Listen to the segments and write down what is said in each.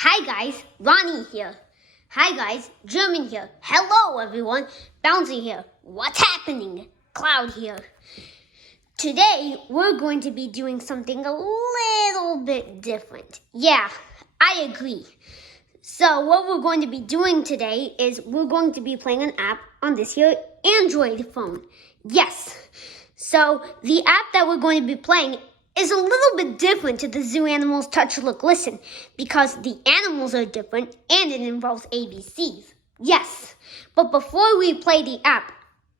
Hi guys, Ronnie here. Hi guys, German here. Hello everyone, Bouncy here. What's happening? Cloud here. Today we're going to be doing something a little bit different. Yeah, I agree. So what we're going to be doing today is we're going to be playing an app on this here Android phone. Yes. So the app that we're going to be playing is a little bit different to the Zoo Animals Touch Look Listen because the animals are different and it involves ABCs. Yes. But before we play the app,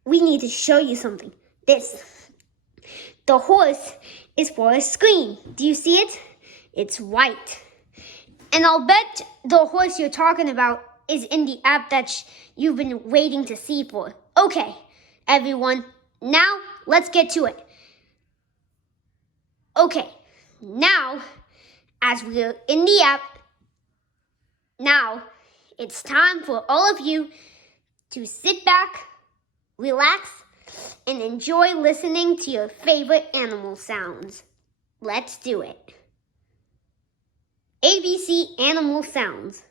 we need to show you something. This. The horse is for a screen. Do you see it? It's white. And I'll bet the horse you're talking about is in the app that you've been waiting to see for. Okay, everyone, now let's get to it. Okay, now, as we're in the app, now it's time for all of you to sit back, relax, and enjoy listening to your favorite animal sounds. Let's do it. ABC Animal Sounds.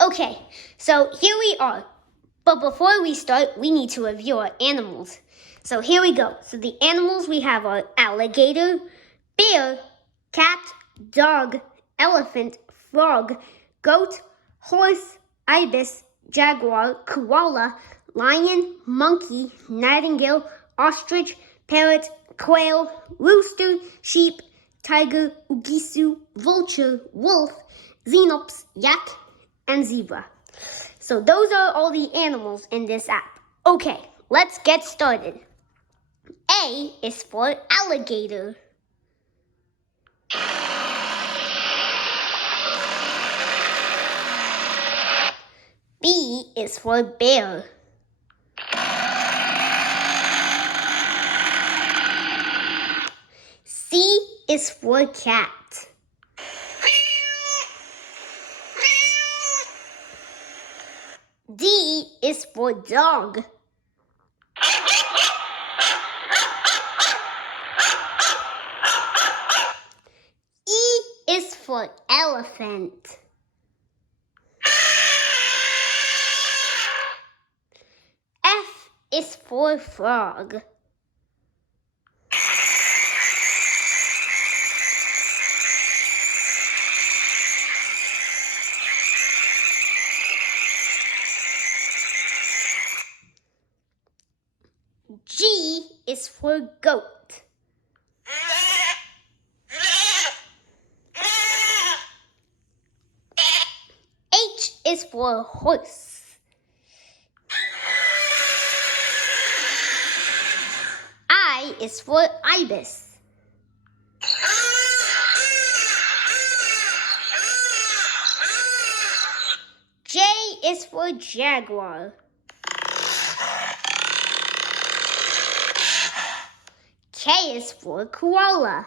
Okay, so here we are. But before we start, we need to review our animals. So here we go. So the animals we have are alligator, bear, cat, dog, elephant, frog, goat, horse, ibis, jaguar, koala, lion, monkey, nightingale, ostrich, parrot, quail, rooster, sheep, tiger, uguisu, vulture, wolf, Xenops, yak, and zebra. So those are all the animals in this app. Okay, let's get started. A is for alligator. B is for bear. C is for cat. D is for dog. E is for elephant. F is for frog. G is for goat. H is for horse. I is for ibis. J is for jaguar. K is for koala.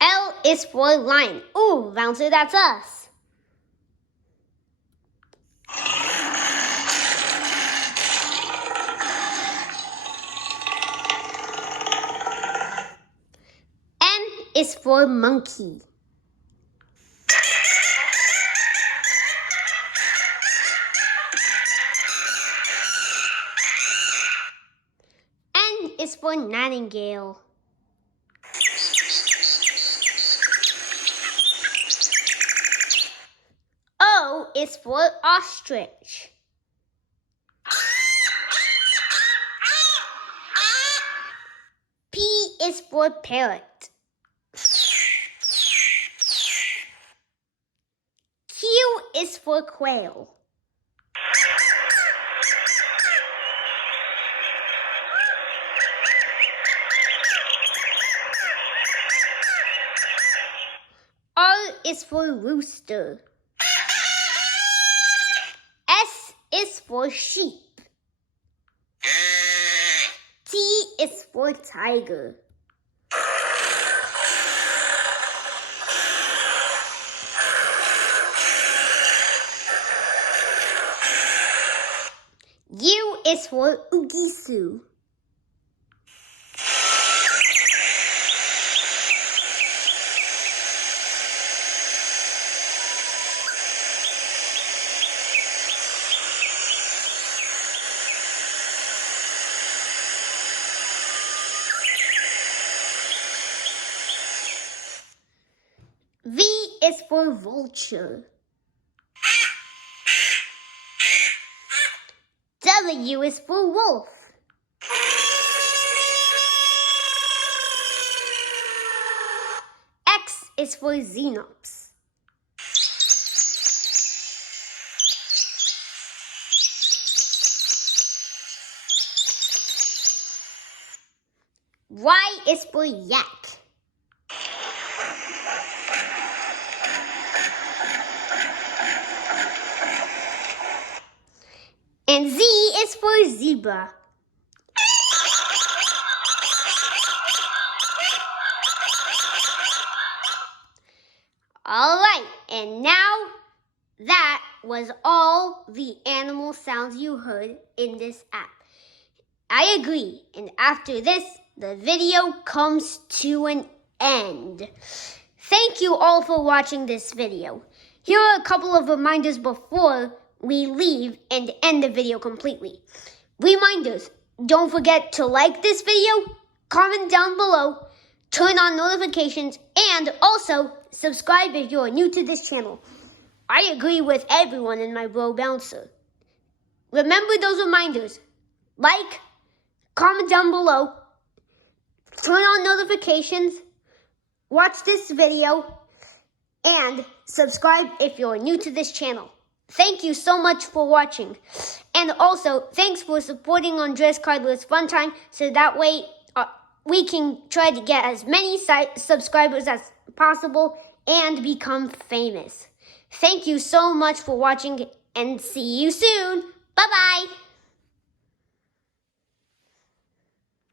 L is for lion. Ooh, Vulture, that's us. M is for monkey. N is for nightingale. O is for ostrich. P is for parrot. Q is for quail. R is for rooster. S is for sheep. T is for tiger. is for Uguisu. V is for Vulture. W is for Wolf. X is for Xenops. Y is for Yak. And Z is for Zebra. All right, and now that was all the animal sounds you heard in this app. I agree, and after this, the video comes to an end. Thank you all for watching this video. Here are a couple of reminders before we leave and end the video completely. Reminders, don't forget to like this video, comment down below, turn on notifications, and also subscribe if you're new to this channel. I agree with everyone in my bro bouncer. Remember those reminders. Like, comment down below, turn on notifications, watch this video, and subscribe if you're new to this channel. Thank you so much for watching. And also, thanks for supporting Andreas Kreidler's Fun Time, so that way we can try to get as many subscribers as possible and become famous. Thank you so much for watching, and see you soon. Bye-bye.